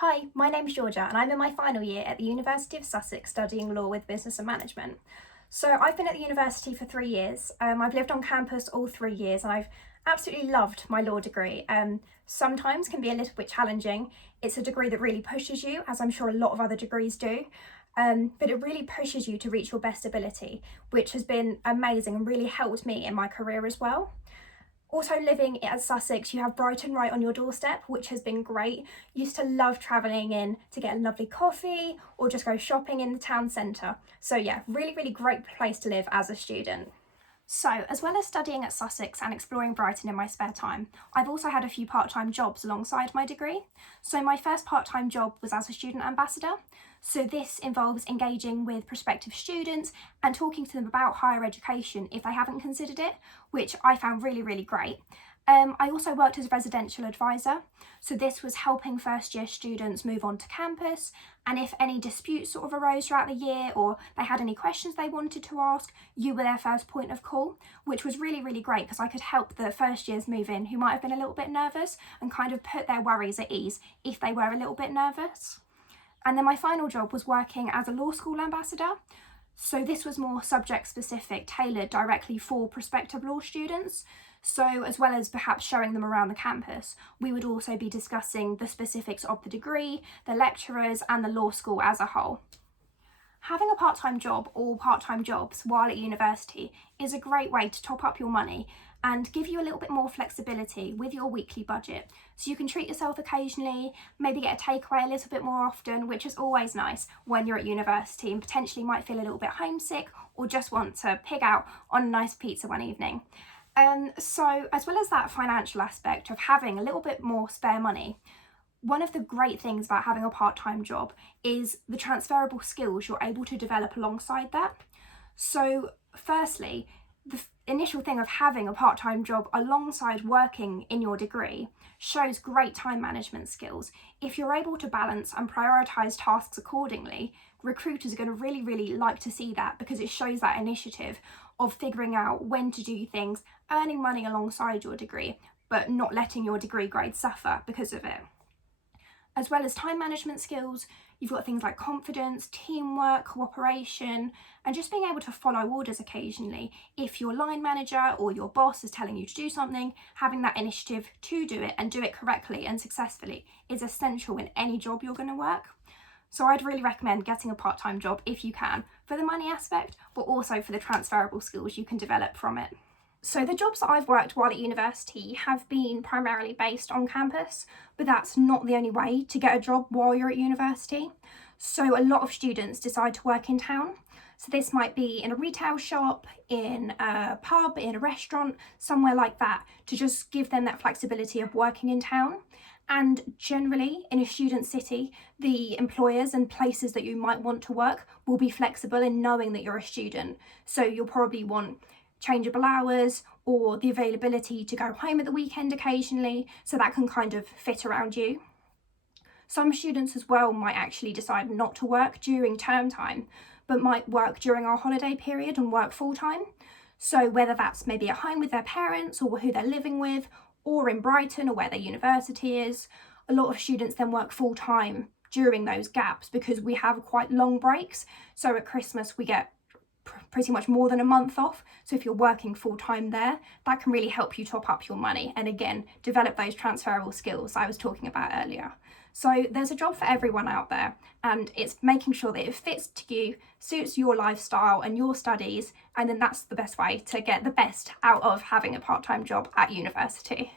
Hi, my name's Jorja and I'm in my final year at the University of Sussex studying law with business and management. So I've been at the university for 3 years. I've lived on campus all 3 years and I've absolutely loved my law degree. Sometimes can be a little bit challenging. It's a degree that really pushes you, as I'm sure a lot of other degrees do. But it really pushes you to reach your best ability, which has been amazing and really helped me in my career as well. Also, living at Sussex, you have Brighton right on your doorstep, which has been great. Used to love travelling in to get a lovely coffee or just go shopping in the town centre. So yeah, really, really great place to live as a student. So, as well as studying at Sussex and exploring Brighton in my spare time, I've also had a few part-time jobs alongside my degree. So my first part-time job was as a student ambassador. So this involves engaging with prospective students and talking to them about higher education if they haven't considered it, which I found really, really great. I also worked as a residential advisor. So this was helping first year students move on to campus, and if any disputes sort of arose throughout the year or they had any questions they wanted to ask, you were their first point of call, which was really, really great because I could help the first years move in who might have been a little bit nervous and kind of put their worries at ease if they were a little bit nervous. And then my final job was working as a law school ambassador. So this was more subject specific, tailored directly for prospective law students. So as well as perhaps showing them around the campus, we would also be discussing the specifics of the degree, the lecturers and the law school as a whole. Having a part-time job or part-time jobs while at university is a great way to top up your money and give you a little bit more flexibility with your weekly budget. So you can treat yourself occasionally, maybe get a takeaway a little bit more often, which is always nice when you're at university and potentially might feel a little bit homesick or just want to pig out on a nice pizza one evening. So as well as that financial aspect of having a little bit more spare money, one of the great things about having a part-time job is the transferable skills you're able to develop alongside that. So firstly, the initial thing of having a part-time job alongside working in your degree shows great time management skills. If you're able to balance and prioritise tasks accordingly, recruiters are going to really, really like to see that because it shows that initiative of figuring out when to do things, earning money alongside your degree, but not letting your degree grade suffer because of it. As well as time management skills, you've got things like confidence, teamwork, cooperation, and just being able to follow orders occasionally. If your line manager or your boss is telling you to do something, having that initiative to do it and do it correctly and successfully is essential in any job you're going to work. So I'd really recommend getting a part-time job if you can, for the money aspect, but also for the transferable skills you can develop from it. So the jobs that I've worked while at university have been primarily based on campus, but that's not the only way to get a job while you're at university. So a lot of students decide to work in town. So this might be in a retail shop, in a pub, in a restaurant, somewhere like that, to just give them that flexibility of working in town. And generally in a student city, the employers and places that you might want to work will be flexible in knowing that you're a student. So you'll probably want changeable hours or the availability to go home at the weekend occasionally, so that can kind of fit around you. Some students as well might actually decide not to work during term time, but might work during our holiday period and work full time. So whether that's maybe at home with their parents or who they're living with, or in Brighton or where their university is, a lot of students then work full time during those gaps because we have quite long breaks. So at Christmas we get pretty much more than a month off. So if you're working full time there, that can really help you top up your money and again, develop those transferable skills I was talking about earlier. So there's a job for everyone out there, and it's making sure that it fits to you, suits your lifestyle and your studies, and then that's the best way to get the best out of having a part-time job at university.